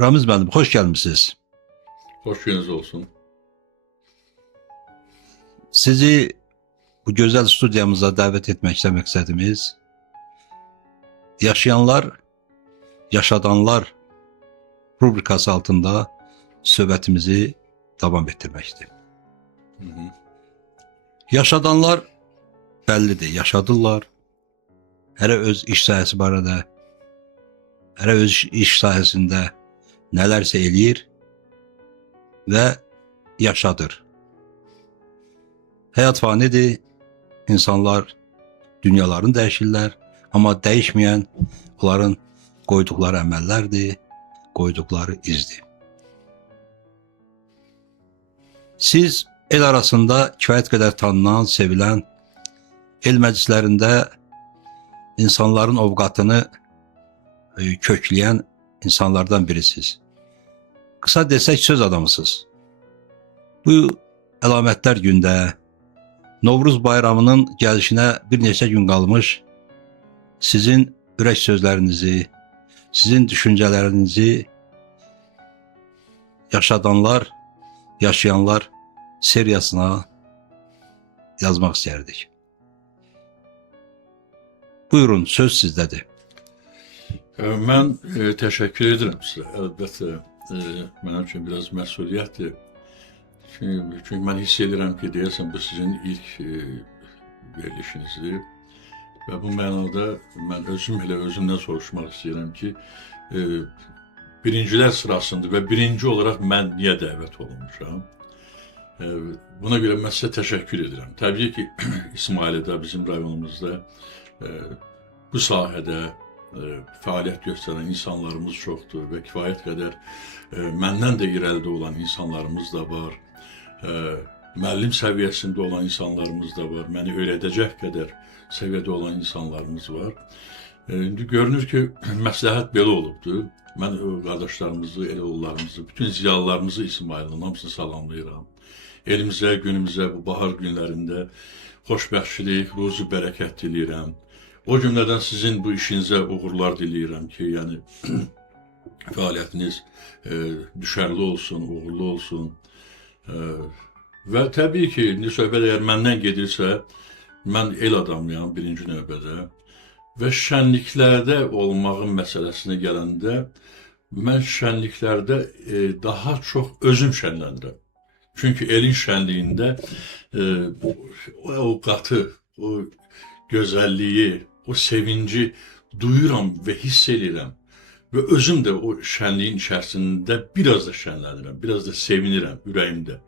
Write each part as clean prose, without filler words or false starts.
Ramiz müəllim, xoş gəlmisiniz. Hoş gününüz olsun. Sizi bu gözəl studiyamıza dəvət etməkdə məqsədimiz yaşayanlar, yaşadanlar rubrikası altında söhbətimizi davam etdirməkdir. Hı hı. Yaşadanlar bəllidir, yaşadırlar. Hərə öz iş sahəsi barədə, hərə öz iş sahəsində nələrsə eləyir və yaşadır. Həyat fanidir, insanlar dünyalarını dəyişirlər, amma dəyişməyən onların qoyduqları əməllərdir, qoyduqları izdir. Siz el arasında kifayət qədər tanınan, sevilən, el məclislərində insanların ovqatını kökləyən insanlardan birisiniz. Qısa desək söz adamısınız. Bu əlamətlər gündə Novruz bayramının gəlişinə bir neçə gün qalmış sizin ürək sözlərinizi, sizin düşüncələrinizi yaşadanlar, yaşayanlar seriyasına yazmaq istərdik. Buyurun, söz sizdədir. Mən təşəkkür edirəm sizə. Əlbəttə, mənim üçün biraz məsuliyyətdir. Çünki mən hiss edirəm ki, deyəsən, bu sizin ilk verilişinizdir. Və bu mənada mən özümdən soruşmaq istəyirəm ki, birincilər sırasında və birinci olaraq mən niyə dəvət olunmuşam? Buna görə mən sizə təşəkkür edirəm. Təbii ki, İsmailidə, bizim rayonumuzda bu sahədə fəaliyyət göstərən insanlarımız çoxdur və kifayət qədər məndən də irəlidə olan insanlarımız da var. Müəllim səviyyəsində olan insanlarımız da var. Məni öyrədəcək qədər səviyyədə olan insanlarımız var. İndi görünür ki, məsləhət belə olubdur. Mən qardaşlarımızı, el oğullarımızı, bütün ziyalılarımızı İsmailin hamısını salamlayıram. Elimizə, günümüzə, bu bahar günlərində xoşbəxtçilik, ruzi bərəkət diləyirəm. O cümlədən sizin bu işinizə uğurlar diləyirəm ki, yəni fəaliyyətiniz düşərli olsun, uğurlu olsun. Və təbii ki, indi söhbət əgər məndən gedirsə, mən el adamıyam birinci növbədə və şənliklərdə olmağın məsələsinə gələndə, mən şənliklərdə daha çox özüm şənlənirəm. Çünki elin şənliyində o qatı, o gözəlliyi, o sevinci duyuram və hiss edirəm. Və özüm də o şənliyin içərisində biraz da şənlənirəm, biraz da sevinirəm ürəyimdə.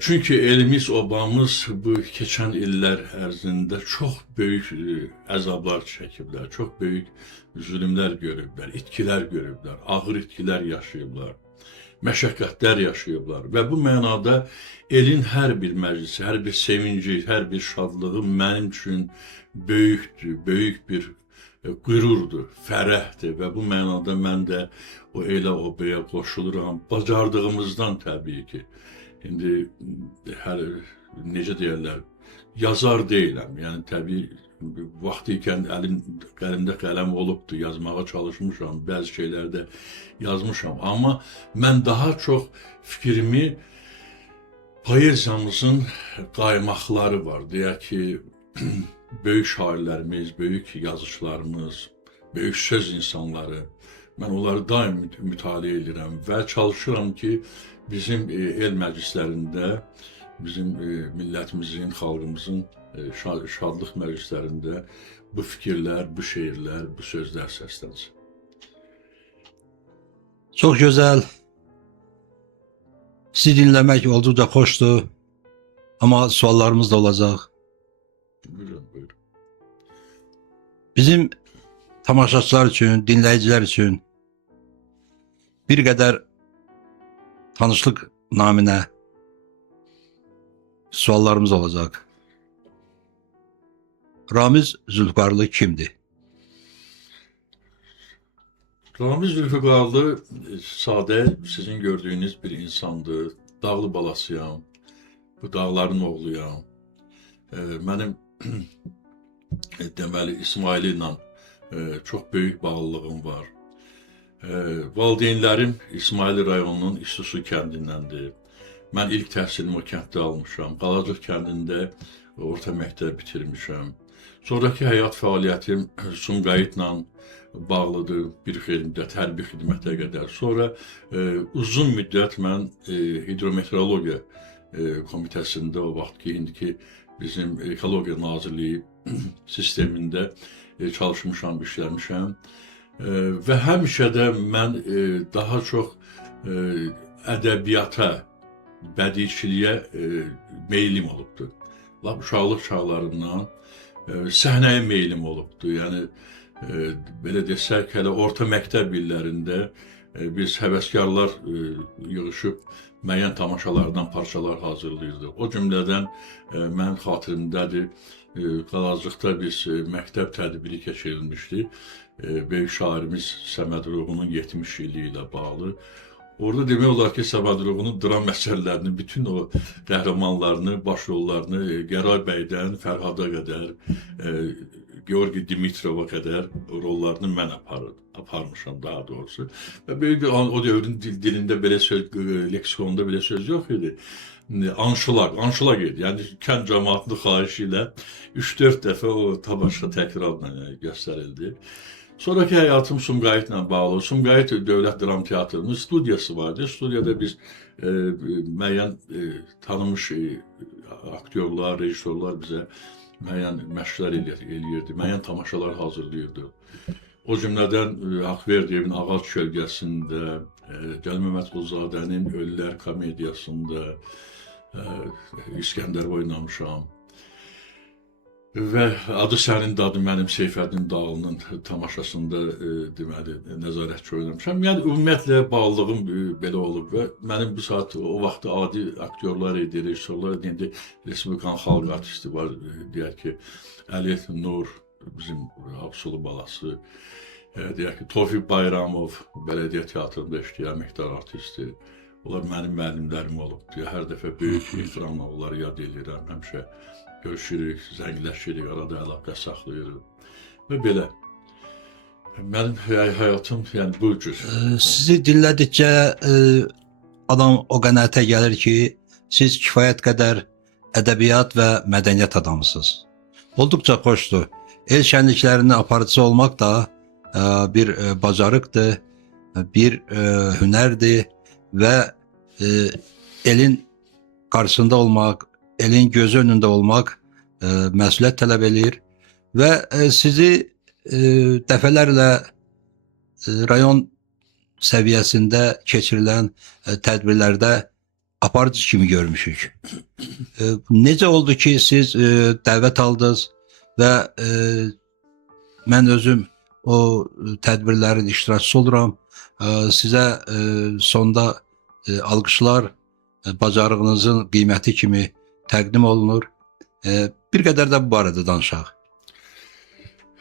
Çünki elimiz, obamız bu keçən illər ərzində çox böyük əzablar çəkiblər, çox böyük zülümlər görüblər, itkilər görüblər, ağır itkilər yaşayıblar, məşəqqətlər yaşayıblar. Və bu mənada elin hər bir məclisi, hər bir sevinci, hər bir şadlığı mənim üçün böyükdür, böyük bir qürurdur, fərəhdir və bu mənada mən də o elə obaya qoşuluram. Bacardığımızdan təbii ki. İndi necə deyərlər, yazar deyiləm. Yəni təbii vaxtı ikən əlimdə qələm olubdur, yazmağa çalışmışam, bəzi şeylərdə yazmışam. Amma mən daha çox fikrimi poeziyamızın qaymaqları var. Deyək ki, böyük şairlərimiz, böyük yazıçılarımız, böyük söz insanları, mən onları daim mütaliə edirəm və çalışıram ki, bizim el məclislərində, bizim millətimizin, xalqımızın şadlıq məclislərində bu fikirlər, bu şeirlər, bu sözlər səslənsin. Çox gözəl. Sizi dinləmək olduqca xoşdur, amma suallarımız da olacaq. Buyurun, buyurun. Bizim tamaşaçılar üçün, dinləyicilər üçün bir qədər tanışlıq naminə suallarımız olacaq. Ramiz Zülfüqarlı kimdir? Ramiz Zülfüqarlı sadə, sizin gördüyünüz bir insandır. Dağlı balasıyam, bu dağların oğluyam. Mənim deməli İsmaili ilə çox böyük bağlılığım var. Valideynlərim İsmail rayonunun İstisu kəndindəndir. Mən ilk təhsilimi o kənddə almışam. Qalacıq kəndində orta məktəb bitirmişəm. Sonrakı həyat fəaliyyətim Sumqayıtla bağlıdır. Bir xeyli müddət hərbi xidmətə qədər. Sonra uzun müddət mən hidrometeorologiya komitəsində o vaxt ki, indiki bizim Ekologiya Nazirliyi sistemində çalışmışam, işləmişəm. Və həmişə də mən daha çox ədəbiyyata, bədiçiliyə meylim olubdur. Lap uşaqlıq çağlarından səhnəyə meylim olubdur. Yəni belə desək, hələ orta məktəb illərində biz həvəskarlar yığışıb müəyyən tamaşalardan parçalar hazırlayırdıq. O cümlədən mənim xatirimdədir, Qalacıqda biz məktəb tədbiri keçirilmişdi. Böyük şairimiz Səməd Vurğunun 70 ili ilə bağlı. Orada demək olar ki, Səməd Vurğunun dram məsələlərini, bütün o qəhrəmanlarını, baş rollarını Qəray bəydən Fərhada qədər, Georgi Dimitrova qədər rollarını mən aparmışam daha doğrusu. Və böyük bir o dövrün dilində belə söz, leksikonunda belə söz yox idi. Anşlag idi. Yəni kənd cəmaatının xahişi ilə 3-4 dəfə o tamaşa təkrarla göstərildi. Sonraki həyatım Sumqayıtla bağlı. Sumqayıt Dövlət Dram Teatrının studiyası vardı. Studiyada biz müəyyən tanınmış aktyorlar, rejissorlar bizə müəyyən məşqlər eləyirdi, müəyyən tamaşalar hazırlayırdı. O cümlədən Akverdiyevin Ağac Kölgəsində, Cəlil Məmmədquluzadənin Ölülər komediyasında İskəndər oynamışam. Və Adı Sənin Dadı Mənim Seyfəddin Dağlının tamaşasında deməli nəzarətçi oynamışam. Yəni ümumiyyətlə bağlılığım belə olub və mənim bu saat o vaxt adi aktyorlar idi, rejissorlar idi. İndi Respublikan xalq artisti var, deyək ki, Əli Nur, bizim Absulu balası, deyək ki, Tofiq Bayramov, Bələdiyyə Teatrında işləyən əməkdar artisti. Onlar mənim müəllimlərim olub. Hər dəfə böyük ehtiramla onları yad edirəm. Həmişə görüşürük, zəngləşirik, arada əlaqə saxlayırıq və belə. Mənim həyatım yəni bu cür. Sizi dinlədikcə adam o qənaətə gəlir ki, siz kifayət qədər ədəbiyyat və mədəniyyət adamısınız. Olduqca xoşdur. El şənliklərinin aparıcısı olmaq da bir bacarıqdır, bir hünərdir və elin qarşısında olmaq, elin gözü önündə olmaq məsuliyyət tələb eləyir və sizi dəfələrlə rayon səviyyəsində keçirilən tədbirlərdə aparıcı kimi görmüşük. Necə oldu ki, siz dəvət aldınız və mən özüm o tədbirlərin iştirakçısı oluram. Sizə sonda alqışlar bacarığınızın qiyməti kimi təqdim olunur. Bir qədər də bu barədə danışaq.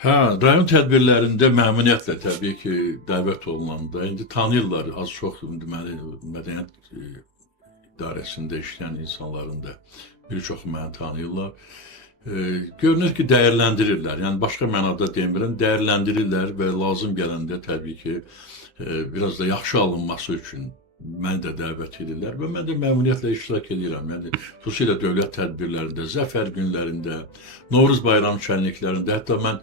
Hə, rayon tədbirlərində məmnuniyyətlə təbii ki, dəvət olunanda, indi tanıyırlar, az çox deməli, mədəniyyət idarəsində işləyən insanların da bir çox məni tanıyırlar. Görünür ki, dəyərləndirirlər, yəni başqa mənada demirəm, dəyərləndirirlər və lazım gələndə təbii ki, biraz da yaxşı alınması üçün məni də dəvət edirlər və mən də məmnuniyyətlə iştirak edirəm. Yəni, xüsusilə dövlət tədbirlərində, zəfər günlərində, Novruz bayram şənliklərində, hətta mən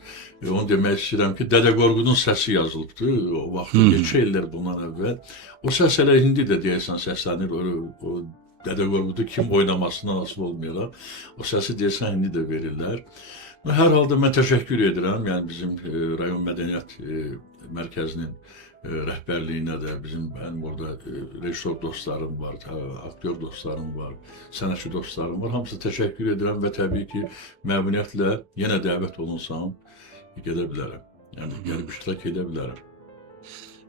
onu demək istəyirəm ki, Dədə Qorqudun səsi yazılıbdır o vaxt, neçə illər bundan əvvəl. O səs hələ indi də deyəsən səslənir, o Dədə Qorqudu kim oynamasından asılı olmayaraq, o səsi deyəsən indi də verirlər. Hər halda mən təşəkkür edirəm, yəni bizim rayon mədəniyyət mərkəzinin rəhbərliyinə də, mənim orada rejissor dostlarım var, aktyor dostlarım var, sənətçi dostlarım var. Hamısı təşəkkür edirəm və təbii ki, məmnuniyyətlə yenə dəvət olunsam, gedə bilərəm. Yəni, gəlib iştirak edə bilərəm.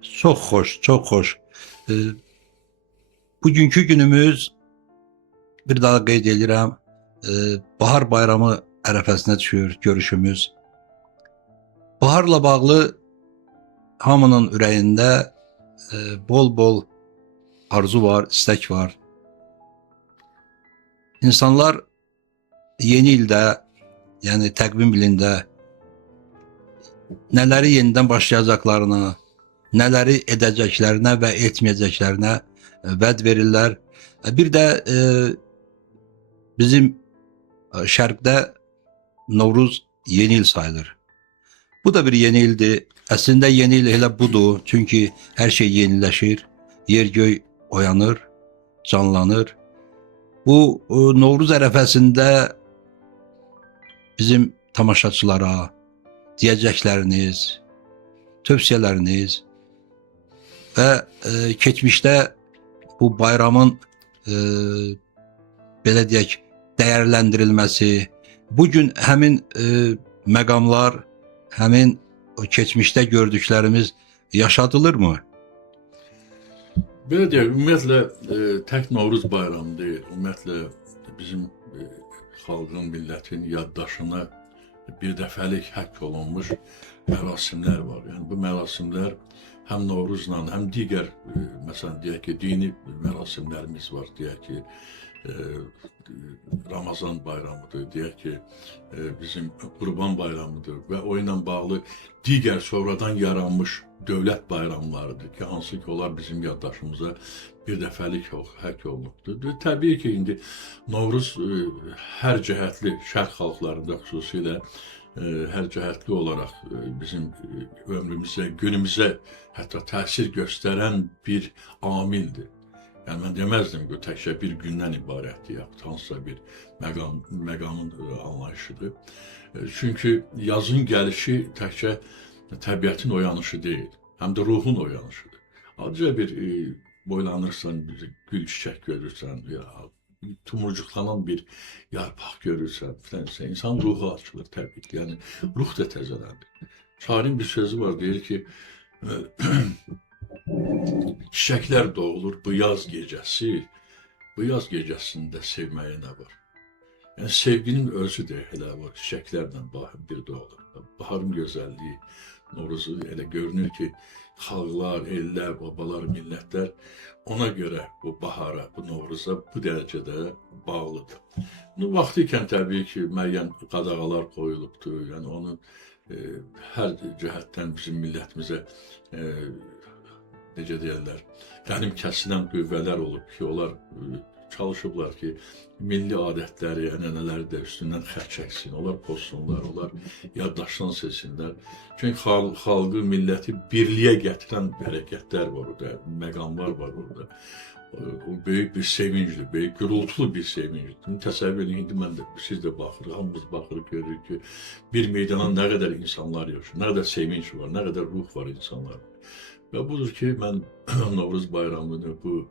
Çox xoş, çox xoş. Bugünkü günümüz, bir daha qeyd edirəm, bahar bayramı ərəfəsinə düşür görüşümüz. Baharla bağlı hamının ürəyində bol-bol arzu var, istək var. İnsanlar yeni ildə, yəni təqvim ilində nələri yenidən başlayacaqlarını, nələri edəcəklərinə və etməyəcəklərinə vəd verirlər. Bir də bizim şərqdə Novruz yeni il sayılır. Bu da bir yeni ildir. Əslində yeni il elə budur. Çünki hər şey yeniləşir. Yer göy oyanır, canlanır. Bu Novruz ərəfəsində bizim tamaşaçılara deyəcəkləriniz, tövsiyələriniz və keçmişdə bu bayramın belə deyək, dəyərləndirilməsi, bugün həmin məqamlar, həmin o keçmişdə gördüklərimiz yaşadılırmı? Belə deyək, ümumiyyətlə tək Novruz bayramı deyil, ümumiyyətlə bizim xalqın, millətin yaddaşına bir dəfəlik həkk olunmuş mərasimlər var. Yəni bu mərasimlər həm Novruzla, həm digər, məsələn, deyək ki, dini mərasimlərimiz var. Deyək ki, Ramazan bayramıdır, deyək ki, bizim Qurban bayramıdır və o ilə bağlı digər sonradan yaranmış dövlət bayramlarıdır ki, hansı ki, onlar bizim yaddaşımıza bir dəfəlik həkk olunubdur. Təbii ki, indi Novruz hər cəhətli şərq xalqlarında xüsusilə hər cəhətli olaraq bizim ömrümüzə, günümüzə hətta təsir göstərən bir amildir. Yəni mən deməzdim ki, təkcə bir gündən ibarətdir, yaxud hansısa bir məqamın anlayışıdır. Çünki yazın gəlişi təkcə təbiətin oyanışı deyil, həm də ruhun oyanışıdır. Ayrıca bir boylanırsan, bir gül çiçək görürsən, ya tumurcuqlanan bir yarpaq görürsən, insan ruhu açılır təbii ki, yəni ruh da təzələnir. Şairin bir sözü var, deyir ki, çiçəklər doğulur bu yaz gecəsi, bu yaz gecəsində sevməyə nə var? Yəni sevginin özü də elə var, çiçəklərlə bir doğulur. Baharın gözəlliyi, Novruzu elə görünür ki, xalqlar, ellər, babalar, millətlər ona görə bu bahara, bu Novruza bu dərəcədə bağlıdır. Vaxtı ikən təbii ki, müəyyən qadağalar qoyulubdur. Yəni onu hər cəhətdən bizim millətimizə necə deyirlər, qənim kəsilən qüvvələr olub ki, onlar çalışıblar ki, milli adətləri, ənənələri də üstündən xətt çəksin, onlar pozsunlar, onlar yaddaşdan silsinlər. Çünki xalqı, milləti birliyə gətirən hərəkətlər var orada, məqamlar var orada. O böyük bir sevincdir, böyük gürültülü bir sevincdir. Təsəvvür edin, indi mən də, siz də baxırıq, hamımız baxırıq, görürük ki, bir meydana nə qədər insanlar yaşır, nə qədər sevinç var, nə qədər ruh var insanlar. Və budur ki, mən Novruz bayramını, bu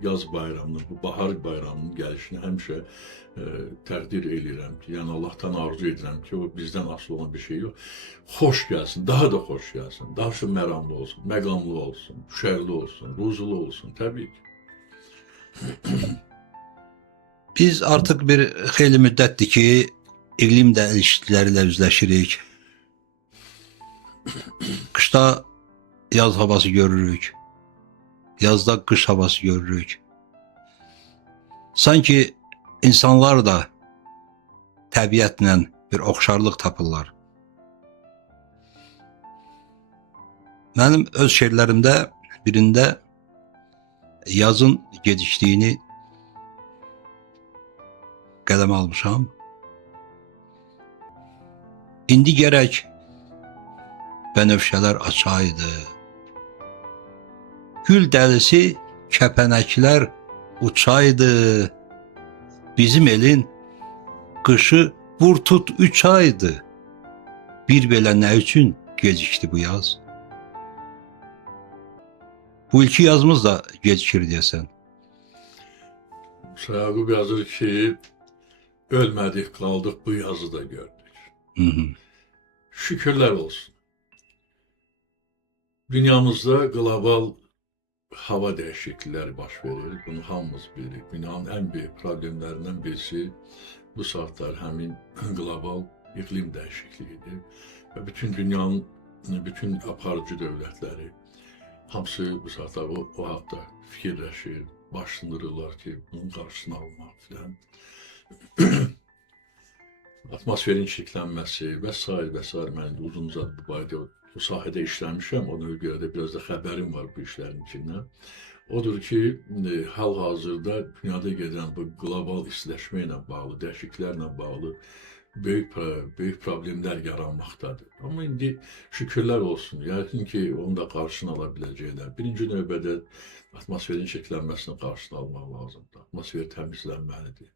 yaz bayramını, bu bahar bayramının gəlişini həmişə təqdir edirəm ki, yəni Allahdan arzu edirəm ki, o bizdən asılı olan bir şey yox. Xoş gəlsin, daha da xoş gəlsin, daha çox məramlı olsun, məqamlı olsun, şərli olsun, ruzulu olsun, təbii ki. Biz artıq bir xeyli müddətdir ki, iqlim dəyişiklikləri ilə üzləşirik. Qışda yaz havası görürük. Yazda qış havası görürük. Sanki insanlar da təbiətlə bir oxşarlıq tapırlar. Mənim öz şeirlərimdə birində yazın gecikdiyini qələmə almışam. İndi gərək bənövşələr açaydı. Gül dəlisi, kəpənəklər uçaydı. Bizim elin qışı vur tut 3 aydı. Bir belə nə üçün gecikdi bu yaz? Bu ilki yazımız da gecikir deyəsən. Yaqub yazır ki, ölmədik, qaldıq, bu yazı da gördük. Şükürlər olsun. Dünyamızda qlobal hava dəyişiklikləri baş verir. Bunu hamımız bilirik. Dünyanın ən böyük problemlərindən birisi bu saatlar həmin qlobal iqlim dəyişikliyidir. Və bütün dünyanın bütün aparıcı dövlətləri hamısı bu saatlar o haqda fikirləşir, başlanırlar ki, bunun qarşısını almaq filan. Atmosferin çirklənməsi və s. və s. Mən uzun-uzadı bu barədə bu sahədə işləmişəm, ona görə də biraz da xəbərim var bu işlərin içindən. Odur ki, hal-hazırda dünyada gedən bu qlobal istiləşmə ilə bağlı, dəyişikliklərlə bağlı böyük problemlər yaranmaqdadır. Amma indi şükürlər olsun, yəqin ki, onu da qarşısını ala biləcəklər. Birinci növbədə atmosferin çirklənməsinin qarşısını almaq lazımdır. Atmosfer təmizlənməlidir.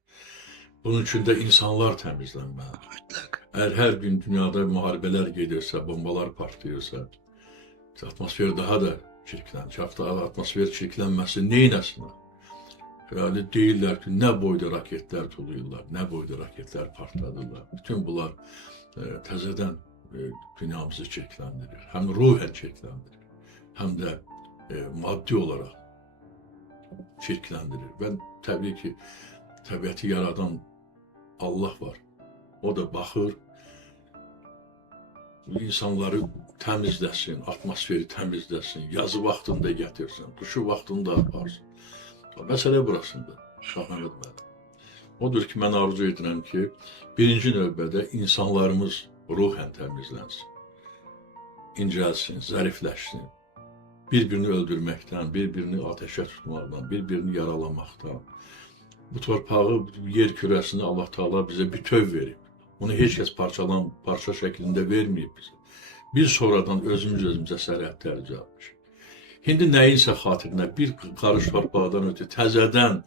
Bunun üçün də insanlar təmizlənməlidir. Əgər hər gün dünyada müharibələr gedirsə, bombalar partlayırsa, atmosfer daha da çirklənir. Atmosfer çirklənməsi neynəsin? Yəni deyirlər ki, nə boyda raketlər tuluyurlar, nə boyda raketlər partladırlar. Bütün bunlar təzədən dünyamızı çirkləndirir. Həm ruhən çirkləndirir, həm də maddi olaraq çirkləndirir. Və təbii ki, təbiəti yaradan Allah var. O da baxır, insanları təmizləsin, atmosferi təmizləsin, yazı vaxtında gətirsin, qışı vaxtında aparsın. Məsələ burasında, Şah Məmməd müəllim. Odur ki, mən arzu edirəm ki, birinci növbədə insanlarımız ruhən təmizlənsin, incəlsin, zərifləşsin, bir-birini öldürməkdən, bir-birini ateşə tutmaqdan, bir-birini yaralamaqdan, bu torpağı, yer kürəsini Allah Teala bizə bütöv verib. Onu heç kəs parça şəklində verməyib bizə. Biz sonradan özümüzə sərhədlər düzəltmişik. İndi nəyinsə xatirinə bir qarış torpaqdan ötə təzədən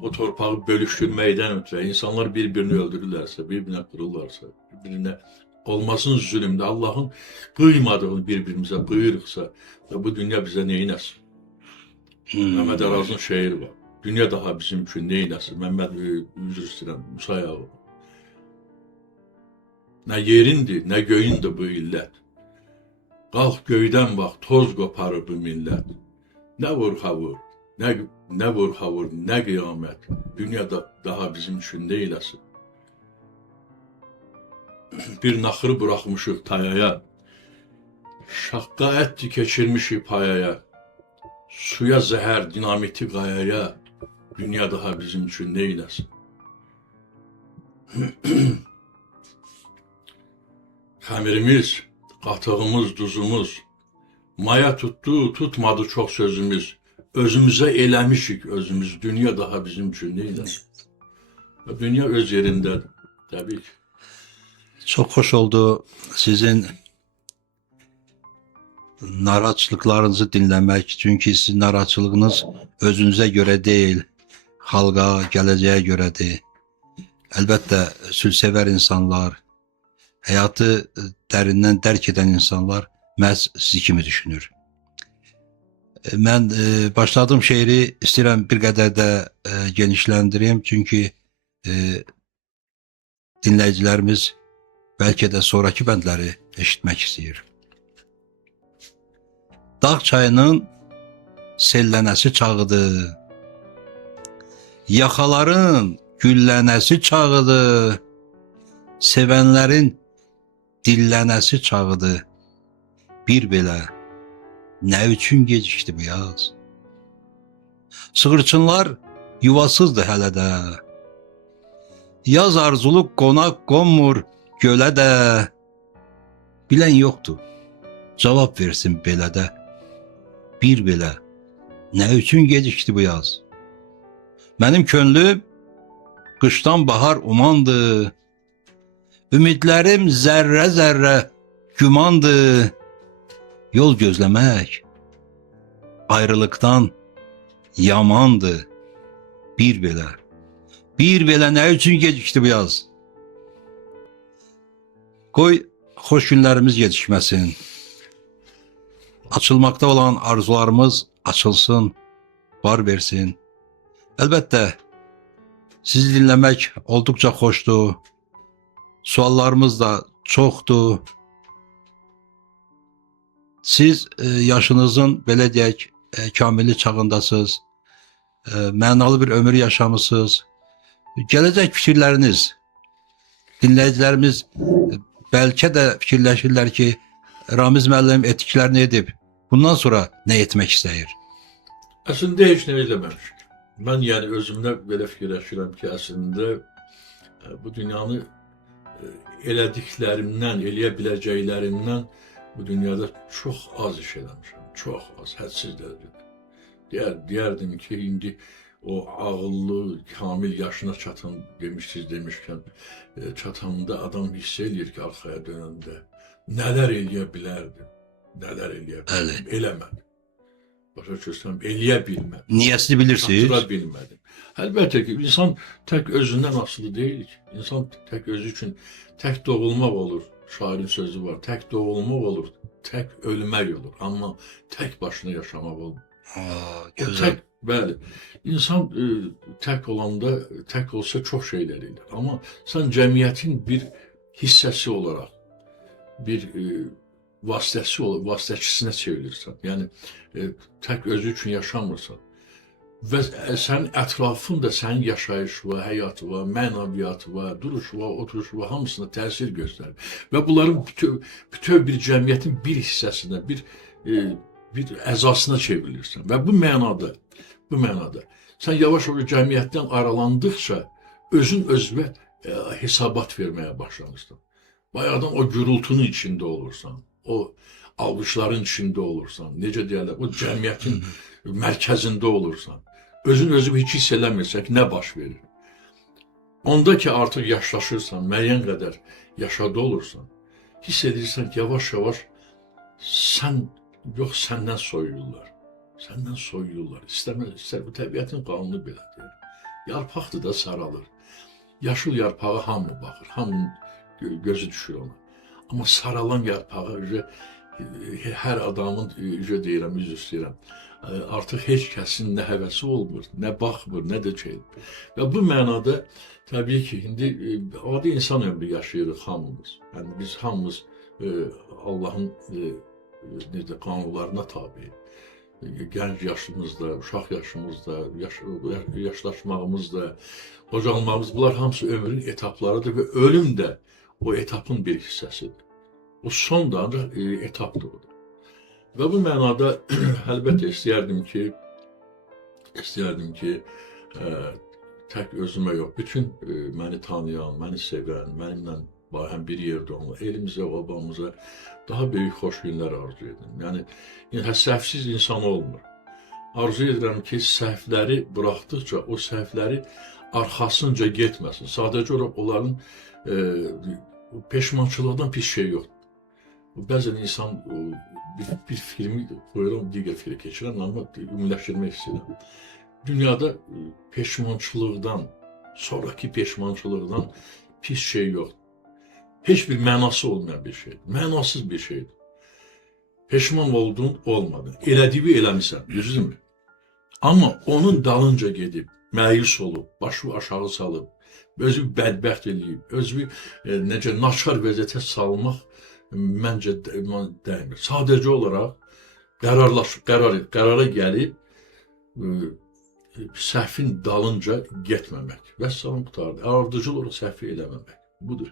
o torpağı bölüşdürməkdən ötürə insanlar bir-birini öldürürlərsə, bir-birinə qırırlarsa, bir-birinə olmasın zülmdə Allahın qıymadığını bir-birimizə qıyırıqsa, bu dünya bizə neynəsin? Məmməd Arazın şeiri var. Dünya daha bizim üçün neynəsin? Məmməd, üzr istəyirəm, Musa Yaqub. Nə yerindir, nə göyündür bu illət. Qalx göydən bax, toz qoparır bu millət. Nə vur havur, nə vur havur, nə qiyamət. Dünyada daha bizim üçün neyləsin? Bir naxırı buraxmışıq tayaya. Şaqqa ətdi keçirmişik payaya. Suya zəhər, dinamiti qayaya. Dünya daha bizim üçün neyləsin? Xəmirimiz, qatığımız, duzumuz, maya tutdu, tutmadı çox sözümüz, özümüzə eləmişik özümüz, dünya daha bizim üçün neyləsin? Dünya öz yerindədir, təbii ki. Çok hoş oldu sizin narahatçılıklarınızı dinlemek. Çünkü sizin narahatçılığınız özünüze göre değil, halka, geleceğe göredir. Elbette sülsever insanlar, hayatı derinden dərk eden insanlar məhz sizi kimi düşünür. Mən başladığım şeiri istəyirəm bir qədər də genişləndireyim. Çünki dinləyicilərimiz bəlkə də sonraki bəndləri eşitmək istəyir. Dağ çayının sellənəsi çağıdır. Yaxaların güllənəsi çağıdır. Sevənlərin dillənəsi çağıdır. Bir belə nə üçün gecikdi bu yaz? Sığırçınlar yuvasızdır hələ də. Yaz arzulu qonaq qonmur gölə də. Bilən yoxdur, cavab versin belə də. Bir belə nə üçün gecikdi bu yaz? Mənim könlüm qışdan bahar umandı. Ümidlərim zərrə-zərrə gümandı. Yol gözləmək ayrılıqdan yamandı. Bir belə nə üçün gecikdi bu yaz? Qoy xoş günlərimiz gecikməsin. Açılmakta olan arzularımız açılsın, var versin. Əlbəttə, sizi dinləmək olduqca xoşdur. Suallarımız da çoxdur. Siz yaşınızın, belə deyək, kamilli çağındasınız. Mənalı bir ömür yaşamısınız. Gələcək fikirləriniz, dinləyicilərimiz bəlkə də fikirləşirlər ki, Ramiz müəllim etdiklərini edib, bundan sonra nə etmək istəyir? Əslində heç nə eləməmişik. Mən yəni özümdə belə fikirləşirəm ki, əslində bu dünyanı elədiklərimdən, eləyə biləcəklərimdən bu dünyada çox az iş eləmişəm. Çox az, hədsiz dərəcədə. Deyərdim ki, indi o ağıllı, kamil yaşına çatan demişkən, çatanda adam hiss eləyir ki, arxaya dönəndə nələr eləyə bilərdim, nələr eləyə bilərdim, eləmədim. Başa düşürsən, eləyə bilmədim. Niyəsini bilirsiniz? Çatıra bilmədim. Əlbəttə ki, insan tək özündən asılı deyil ki. İnsan tək özü üçün tək doğulmaq olur. Şairin sözü var. Tək doğulmaq olur, tək ölmək olur. Amma tək başına yaşamaq olmur. Gözəl. Bəli. İnsan tək olanda, tək olsa çox şeylər edir. Amma sən cəmiyyətin bir hissəsi olaraq, bir vasitəçisinə çevrilirsən. Yəni tək özü üçün yaşamırsan. Və sənin ətrafında sənin yaşayışı var, həyatı var, mənəviyyatı var, duruşu var, oturuşu var, hamısına təsir göstərir. Və bunların bütöv bir cəmiyyətin bir hissəsinə, bir əzasına çevrilirsən. Və bu mənada sən yavaş-yavaş cəmiyyətdən aralandıqca özün özünə hesabat verməyə başlamışsan. Bayaqdan o gürültünün içində olursan, o alqışların içində olursan, necə deyərlər, o cəmiyyətin mərkəzində olursan, özün heç hiss eləmirsən ki, nə baş verir. Onda ki, artıq yaşlaşırsan, müəyyən qədər yaşada olursan, hiss edirsən ki, yavaş-yavaş səndən soyuyurlar. Səndən soyuyurlar. İstər bu təbiətin qanunu belədir. Yarpaqdır da saralır. Yaşıl yarpağı hamı baxır, hamının gözü düşür ona. Amma saralan yarpağı hər adamın, deyirəm, üzr istəyirəm, artıq heç kəsin nə həvəsi olmur, nə baxmır, nə də şey. Və bu mənada təbii ki, indi adi insan ömrü yaşayırıq hamımız. Yəni biz hamımız Allahın qanunlarına tabi. Gənc yaşımızda, uşaq yaşımızda, yaşlaşmağımızda, qocalmağımız, bunlar hamısı ömrün etaplarıdır və ölüm də o etapın bir hissəsidir. O son da ancaq etapdır o da. Və bu mənada əlbəttə istəyərdim ki, tək özümə yox, bütün məni tanıyan, məni sevən, mənimlə həm bir yerdə olan, elimizə, obamıza daha böyük xoş günlər arzu edim. Yəni, səhvsiz insan olmur. Arzu edirəm ki, səhvləri buraxdıqca o səhvləri arxasınca getməsin. Sadəcə olaraq onların peşmançılıqdan pis şey yoxdur. Bəzən insan bir filmi qoyuram, digər filmə keçirəm, amma ümumiləşdirmək istəyirəm. Dünyada peşmançılıqdan, sonraki peşmançılıqdan pis şey yoxdur. Heç bir mənası olmayan bir şeydir. Mənasız bir şeydir. Peşman oldun, olmadın. Elədiyini eləmişsən, düzdürmü? Amma onun dalınca gedib, məyus olub, başı aşağı salıb, özü bədbəxt eləyib, özü naçar vəziyyətə salmaq məncə dəymir. Sadəcə olaraq qərara gəlib səhvin dalınca getməmək. Vəssalam qutardı. Ardıcıl olaraq səhvi eləməmək. Budur.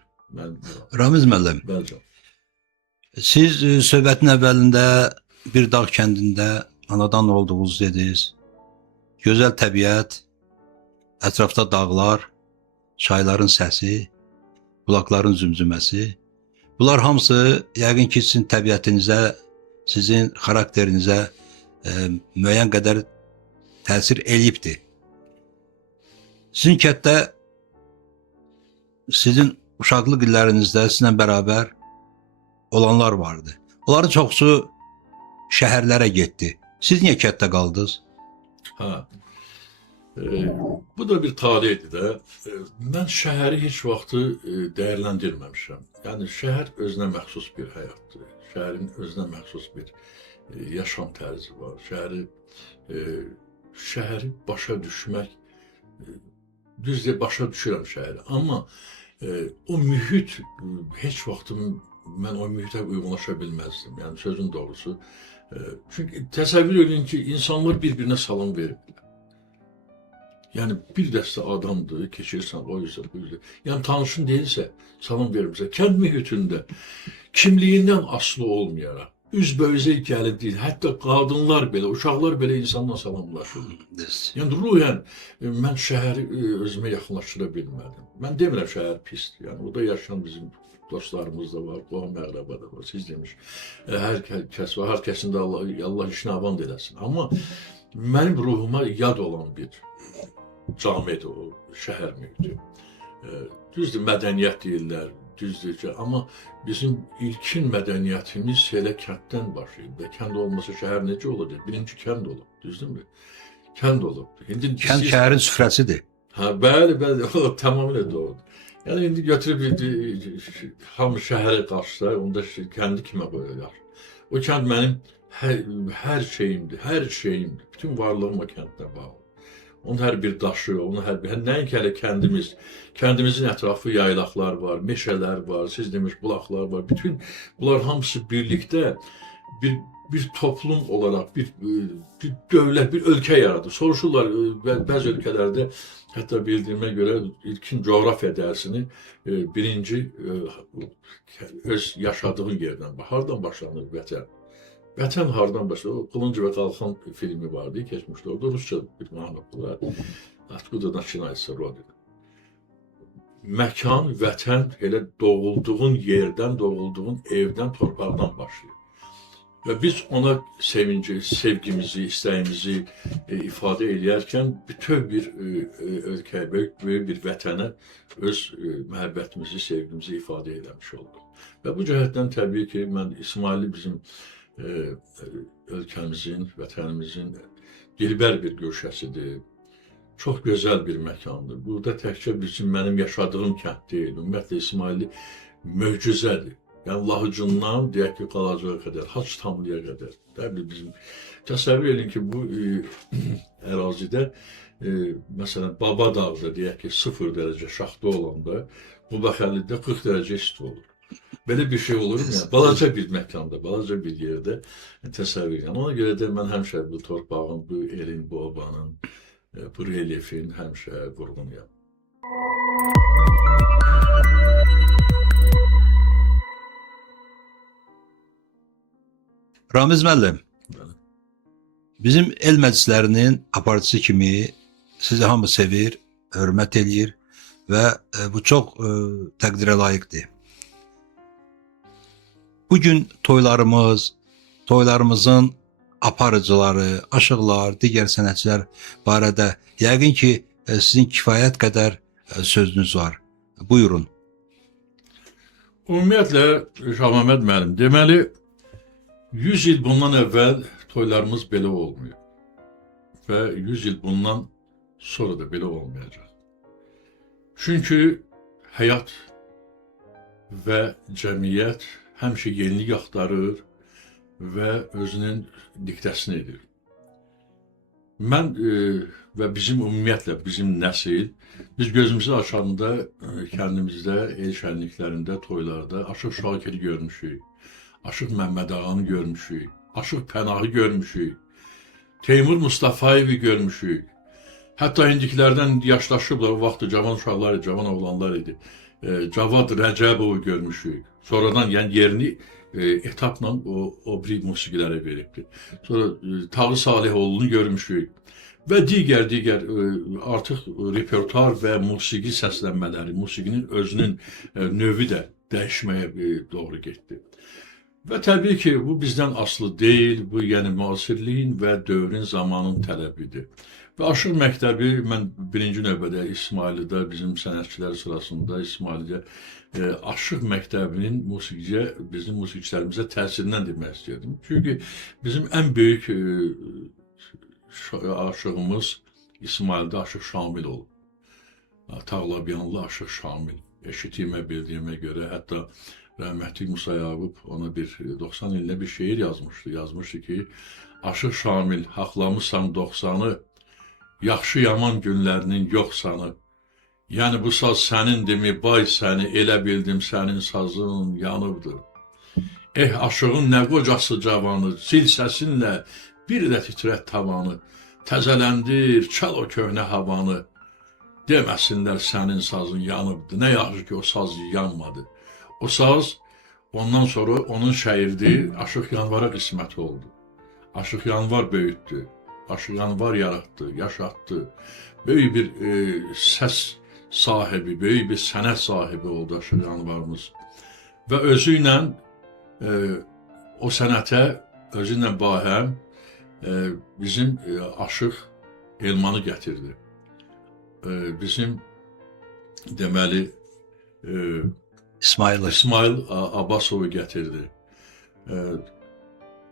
Ramiz müəllim, siz söhbətin əvvəlində bir dağ kəndində anadan olduğunuzu dediniz. Gözəl təbiət, ətrafda dağlar, çayların səsi, bulaqların zümzüməsi. Bunlar hamısı yəqin ki, sizin təbiətinizə, sizin xarakterinizə müəyyən qədər təsir eləyibdir. Sizin kənddə, sizin uşaqlıq illərinizdə sizinlə bərabər olanlar vardı. Onların çoxusu şəhərlərə getdi. Siz niyə kənddə qaldınız? Bu da bir talihdir də. Mən şəhəri heç vaxtı dəyərləndirməmişəm. Yəni, şəhər özünə məxsus bir həyatdır. Şəhərin özünə məxsus bir yaşam tərzi var. Şəhəri başa düşmək, düzdür, başa düşürəm şəhəri. Amma o mühit, heç vaxt mən o mühitə uyğunlaşa bilməzdim. Yəni, sözün doğrusu. Çünki təsəvvür edin ki, insanlar bir-birinə salam verirlər. Yəni, bir dəstə adamdır, keçirsən, o yüzden, bu yüzden. Yəni, tanışın deyilsə, salam verirsən. Kənd mühitində kimliyindən asılı olmayaraq, üzbəyüzə gəlib deyil, hətta qadınlar belə, uşaqlar belə insanla salamlaşır. Yəni, ruhən, mən şəhəri özümə yaxınlaşdıra bilmədim. Mən demirəm şəhər pisdir, yəni, orada yaşayan bizim dostlarımız da var, qohum əqrəba da var. Siz demiş, hər kəs var, hər kəsin də Allah işini avan eləsin. Amma mənim ruhuma yad olan bir camidir o şəhər mühiti. Düzdür, mədəniyyət deyirlər, düzdür ki, amma bizim ilkin mədəniyyətimiz elə kənddən başlayıb və kənd olmasa şəhər necə olacaq? Birinci kənd olub, düzdürmü? Kənd olub. Kənd şəhərin süfrəsidir. Ha, bəli, o tamamilə doğrudur. Yəni indi götürüb hamı şəhərə qarşıda, onda kəndi kimə qoyurlar? O kənd mənim hər şeyimdir, hər şeyimdir. Bütün varlığım o kəndlə bağlı. Onun hər bir daşı, onun hər bir, nəinki hələ kəndimizin ətrafı yaylaqlar var, meşələr var, siz demiş bulaqlar var. Bütün bunlar hamısı birlikdə bir toplum olaraq, bir dövlət, bir ölkə yaradır. Soruşurlar, bəzi ölkələrdə, hətta bildiyimə görə ilkin coğrafiya dərsini birinci öz yaşadığın yerdən, hardan başlanır vətən? Vətən hardan başlayır? O Qılınc və Qalxan filmi vardı, keçmişdi orada. Rusça bir mahnı var. Откуда начинается Родина? Məkan, vətən elə doğulduğun yerdən, doğulduğun evdən, torpaqdan başlayır. Və biz ona sevinci, sevgimizi, istəyimizi ifadə edərkən bütöv bir ölkəyə, böyük bir vətənə öz məhəbbətimizi, sevgimizi ifadə eləmiş olduq. Və bu cəhətdən təbii ki, mən İsmaili bizim ölkəmizin, vətənimizin dilbər bir güşəsidir. Çox gözəl bir məkandır. Burada təkcə mənim yaşadığım kənd deyil, ümumiyyətlə İsmaili möcüzədir. Yəni Lahıcından deyək ki, Qalacığa qədər, Haçtamlıya qədər. Bizim təsəvvür edin ki, bu ərazidə məsələn Baba dağda deyək ki, 0 dərəcə şaxta olanda bu Baxəllidə 40 dərəcə isti olur. Belə bir şey olur mu? Yəni, balaca bir məkanda, balaca bir yerdə təsəvvür edirəm. Ona görə də mən həmişə bu torpağın, bu elin, bu obanın, bu relyefin həmişə vurğunuyam. Ramiz müəllim, bizim el məclislərinin aparıcısı kimi sizi hamı sevir, hörmət eləyir və bu çox təqdirə layiqdir. Bugün toylarımızın aparıcıları, aşıqlar, digər sənətçilər barədə yəqin ki, sizin kifayət qədər sözünüz var. Buyurun. Ümumiyyətlə, Şahməmməd müəllim, deməli, 100 il bundan əvvəl toylarımız belə olmuyor. Və 100 il bundan sonra da belə olmayacaq. Çünki həyat və cəmiyyət həmişə yenilik axtarır və özünün diktəsini edir. Mən və bizim ümumiyyətlə, bizim nəsil, biz gözümüzü açanda kəndimizdə, el şənliklərində, toylarda Aşıq Şakiri görmüşük, Aşıq Məmməd Ağanı görmüşük, Aşıq Pənahı görmüşük, Teymur Mustafayevi görmüşük. Hətta indikilərdən yaşlaşıblar, o vaxtı cavan uşaqlar idi, cavan oğlanlar idi. Cavad Rəcəbovu görmüşük. Sonradan yəni yerini etapla o bir musiqilərə veribdir. Sonra Tağı Salihoğlu'nu görmüşük. Və digər artıq repertuar və musiqi səslənmələri, musiqinin özünün növü də dəyişməyə doğru getdi. Və təbii ki, bu bizdən asılı deyil, bu yəni müasirliyin və dövrün zamanın tələbidir. Və Aşıq məktəbi, mən birinci növbədə İsmailidə, bizim sənətçilər sırasında İsmailidə Aşıq məktəbinin musiqiyə, bizim musiqiçilərimizə təsirindən demək istəyirdim. Çünki bizim ən böyük aşığımız İsmaildə Aşıq Şamil olub. Tağlabiyanlı Aşıq Şamil. Eşitdiyimə, bildiyimə görə, hətta rəhmətli Musa Yaqub ona 90 ilində bir şeir yazmışdı. Yazmışdı ki, Aşıq Şamil, haqlamısan 90'ı, yaxşı yaman günlərinin yoxsanı. Yəni bu saz sənindimi, bay səni, elə bildim sənin sazın yanıbdır. Aşığın nə qocası cavanı, zil səsinlə bir də titrət tavanı. Təzələndir, çal o köhnə havanı. Deməsinlər sənin sazın yanıbdır. Nə yaxşı ki o saz yanmadı. O saz ondan sonra onun şairdi, Aşıq Yanvara qismət oldu. Aşıq Yanvar böyütdü. Aşıq Yanvar yaratdı, yaşatdı. Böyük bir səs sahibi, böyük bir sənət sahibi oldu Aşıq Yanvarımız. və özü ilə o sənətə özü ilə bahəm bizim Aşıq Elmanı gətirdi. Bizim deməli İsmail Abbasovu gətirdi.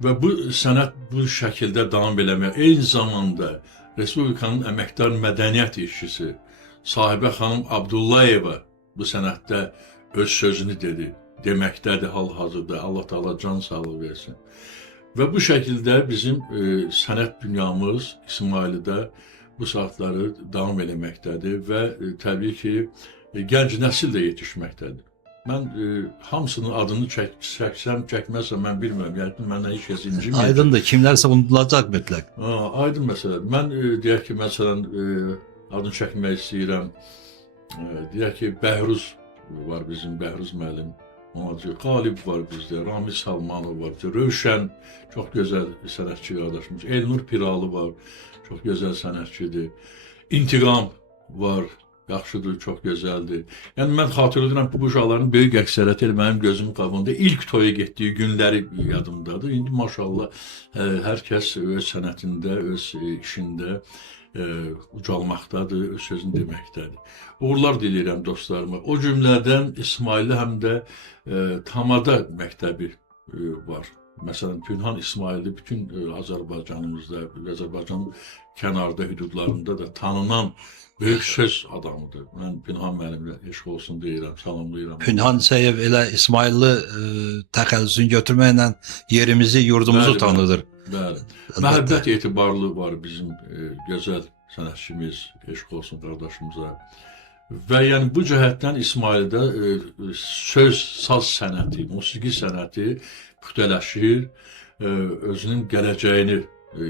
Və bu sənət bu şəkildə davam eləməyə, eyni zamanda Respublikanın əməkdar mədəniyyət işçisi Sahibə xanım Abdullayeva bu sənətdə öz sözünü dedi, deməkdədir hal-hazırda, Allah Taala can sağlığı versin. Və bu şəkildə bizim sənət dünyamız İsmailidə bu saatları davam eləməkdədir və təbii ki, gənc nəsil də yetişməkdədir. Mən hamısının adını çəksəm, çəkməzsəm mən bilmirəm. Yəni məndən heç kəs inciməyəcək. Aydındır, kimlərsə unudulacaq mütləq. Aydın məsələ. Mən deyək ki, məsələn adını çəkmək istəyirəm. Deyək ki, Bəhruz var bizim, Bəhruz müəllim. Qalib var bizdə, Ramiz Salmanov var bizdə, Rövşən çox gözəl sənətçi qardaşımız, Elnur Piralı var, çox gözəl sənətçidir. İntiqam var, yaxşıdır, çox gözəldir. Yəni mən xatırlayıram ki, bu uşaqların böyük əksəriyyəti mənim gözümün qabağında ilk toya getdiyi günləri yadımdadır. İndi maşallah hər kəs öz sənətində, öz işində ucalmaqdadır, öz sözünü deməkdədir. Uğurlar diləyirəm dostlarıma. O cümlədən İsmailli həm də Tamada məktəbi var. Məsələn, Pünhan İsmailli bütün Azərbaycanımızda, Azərbaycanın kənarda, hüdudlarında da tanınan böyük söz adamıdır. Mən Pünhan müəllimlə eşq olsun deyirəm, salamlayıram. Pünhan Səyev elə İsmailli təxəllüsünü götürməklə yerimizi, yurdumuzu tanıdır. Bəli. Məhəbbət etibarlı var bizim gözəl sənətçimiz, eşq olsun qardaşımıza. Və yəni bu cəhətdən İsmaildə söz, saz sənəti, musiqi sənəti püxtələşir, özünün gələcəyini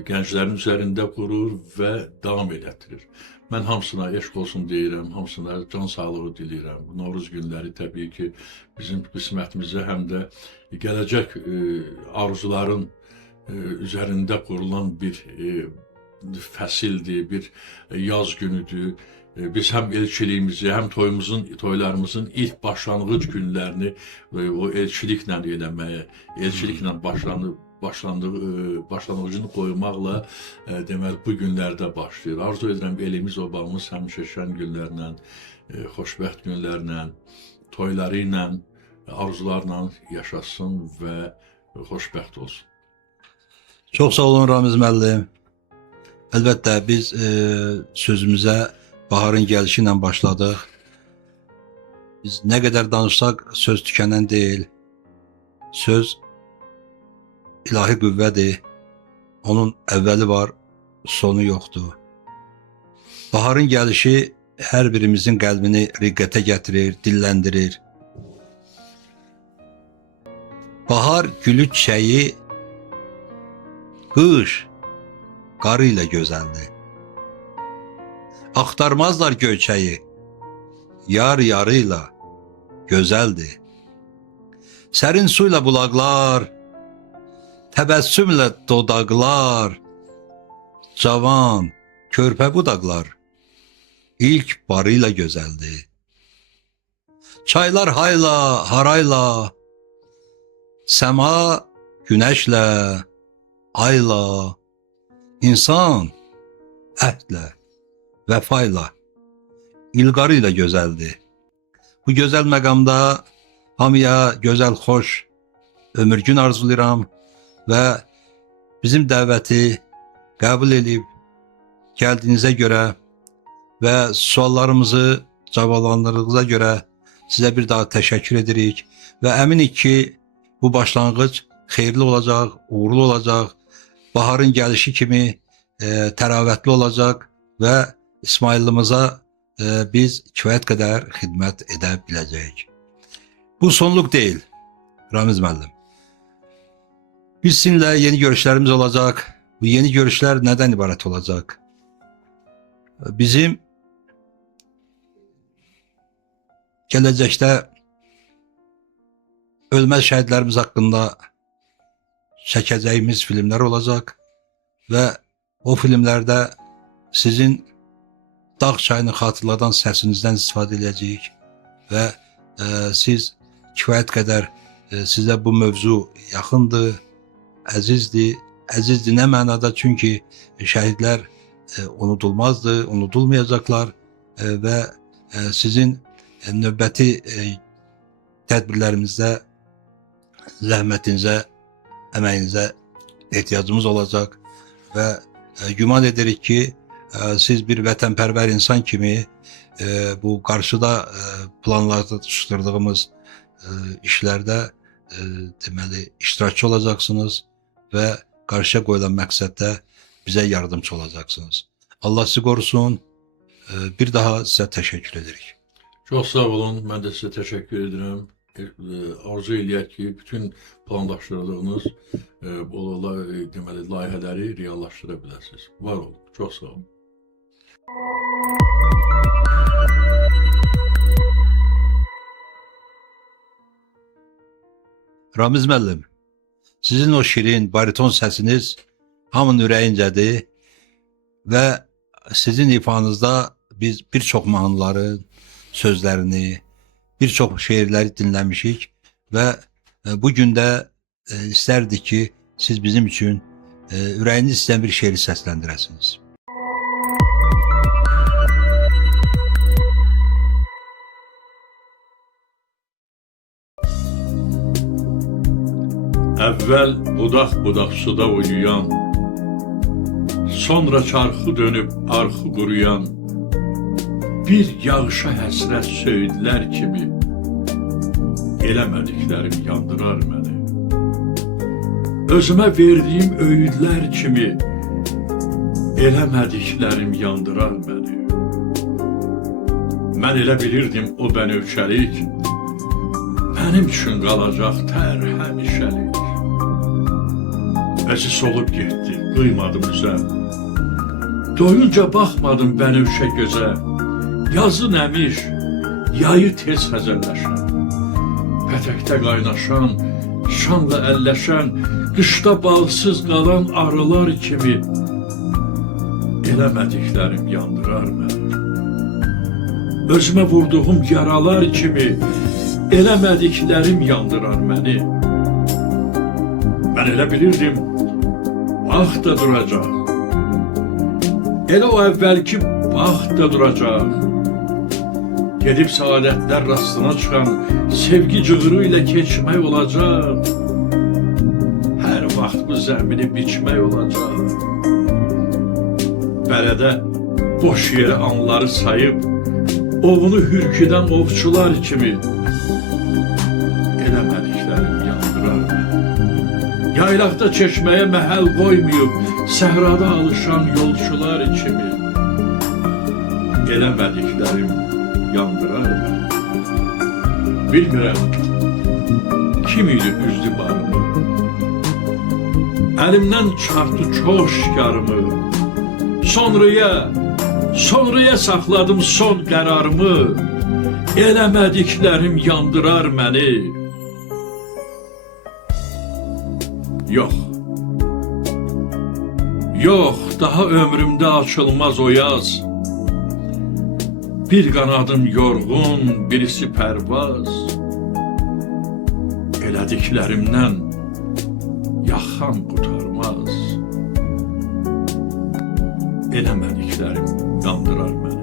gənclərin üzərində qurur və davam elətdirir. Mən hamısına eşq olsun deyirəm, hamısına can sağlığı diləyirəm. Novruz günləri təbii ki, bizim qismətimizə həm də gələcək arzuların üzərində qurulan bir fəsildir, bir yaz günüdür. Biz həm elçiliyimizi, həm toylarımızın ilk başlanğıc günlərini o elçiliklə eləməyə, elçiliklə başlanğıcını qoymaqla deməli bu günlərdə başlayır. Arzu edirəm elimiz, obamız həmişə şən günlərlə, xoşbəxt günlərlə, toyları ilə, arzularla yaşasın və xoşbəxt olsun. Çox sağ olun Ramiz müəllim. Əlbəttə biz sözümüzə baharın gəlişi ilə başladıq. Biz nə qədər danışsaq söz tükənən deyil. Söz ilahi qüvvədir. Onun əvvəli var, sonu yoxdur. Baharın gəlişi hər birimizin qəlbini riqqətə gətirir, dilləndirir. Bahar gülü çiçəyi, qış qarı ilə gözəldir. Axtarmazlar göyçəyi, yar yarıyla gözəldir. Sərin suyla bulaqlar, təbəssümlə dodaqlar, cavan, körpə budaqlar, ilk barıyla gözəldir. Çaylar hayla, harayla, səma günəşlə, ayla, insan əhdlə, vəfayla, ilqarı ilə gözəldir. Bu gözəl məqamda hamıya gözəl, xoş ömür gün arzulayıram və bizim dəvəti qəbul edib gəldiyinizə görə və suallarımızı cavablandırdığınıza görə sizə bir daha təşəkkür edirik və əminik ki, bu başlanğıc xeyirli olacaq, uğurlu olacaq, baharın gəlişi kimi təravətli olacaq və İsmaillımıza biz kifayət qədər xidmət edə biləcəyik. Bu sonluq deyil, Ramiz müəllim. Biz sizinlə yeni görüşlərimiz olacaq. Bu yeni görüşlər nədən ibarət olacaq? Bizim gələcəkdə ölməz şəhidlərimiz haqqında çəkəcəyimiz filmlər olacaq və o filmlərdə sizin dağ çayını xatırladan səsinizdən istifadə edəcəyik və siz kifayət qədər sizə bu mövzu yaxındır, əzizdir. Əzizdir nə mənada? Çünki şəhidlər unudulmazdır, unudulmayacaqlar və sizin növbəti tədbirlərimizdə zəhmətinizə, əməyinizə ehtiyacımız olacaq və güman edirik ki, siz bir vətənpərvər insan kimi bu qarşıda planlarda tutuşdurdığımız işlərdə deməli iştirakçı olacaqsınız və qarşıya qoyulan məqsəddə bizə yardımcı olacaqsınız. Allah sizi qorusun. Bir daha sizə təşəkkür edirik. Çox sağ olun. Mən də sizə təşəkkür edirəm. Arzu eləyək ki, bütün planlaşdırdığınız deməli layihələri reallaşdıra biləsiniz. Var olun. Çox sağ olun. Ramiz müəllim, sizin o şirin bariton səsiniz hamının ürəyincədir və sizin ifanızda biz bir çox mahnıların sözlərini, bir çox şeirləri dinləmişik və bugün də istərdik ki, siz bizim üçün ürəyiniz istəyən bir şeiri səsləndirəsiniz. Əvvəl budaq-budaq suda uyuyan, sonra çarxı dönüb arxı quruyan, bir yağışa həsrət söyüdlər kimi, eləmədiklərim yandırar məni. Özümə verdiyim öyüdlər kimi, eləmədiklərim yandırar məni. Mən elə bilirdim o bənövşəlik, mənim üçün qalacaq tər həmişəlik. Əzi solub getdi, duymadım üzə. Doyunca baxmadım bənövşə gözə. Yazı nəmiş, yayı tez xəzəlləşən. Pətəkdə qaynaşan, şanla əlləşən, qışda balsız qalan arılar kimi, eləmədiklərim yandırar məni. Özümə vurduğum yaralar kimi, eləmədiklərim yandırar məni. Mən elə bilirdim, vaxt da duracaq. Elə o əvvəlki vaxt da duracaq. Gedib saadətlər rastına çıxan sevgi cığırı ilə keçmək olacaq. Hər vaxt bu zəmini biçmək olacaq. Bələdə boş yerə anları sayıb, ovunu hürküdən ovçular kimi, eləmədiklərim yandırar məni. Yaylaqda çeşməyə məhəl qoymayıb, səhrada alışan yolçular kimi, eləmədiklərim yandırar məni. Bilmirəm, kim idi üzdü barımı, əlimdən çarptı çox şikarımı, sonraya saxladım son qərarımı, eləmədiklərim yandırar məni. Yox, daha ömrümdə açılmaz o yaz. Bir qanadım yorğun, birisi pərvaz. Elədiklərimdən yaxam qurtarmaz. Eləmədiklərim yandırar məni.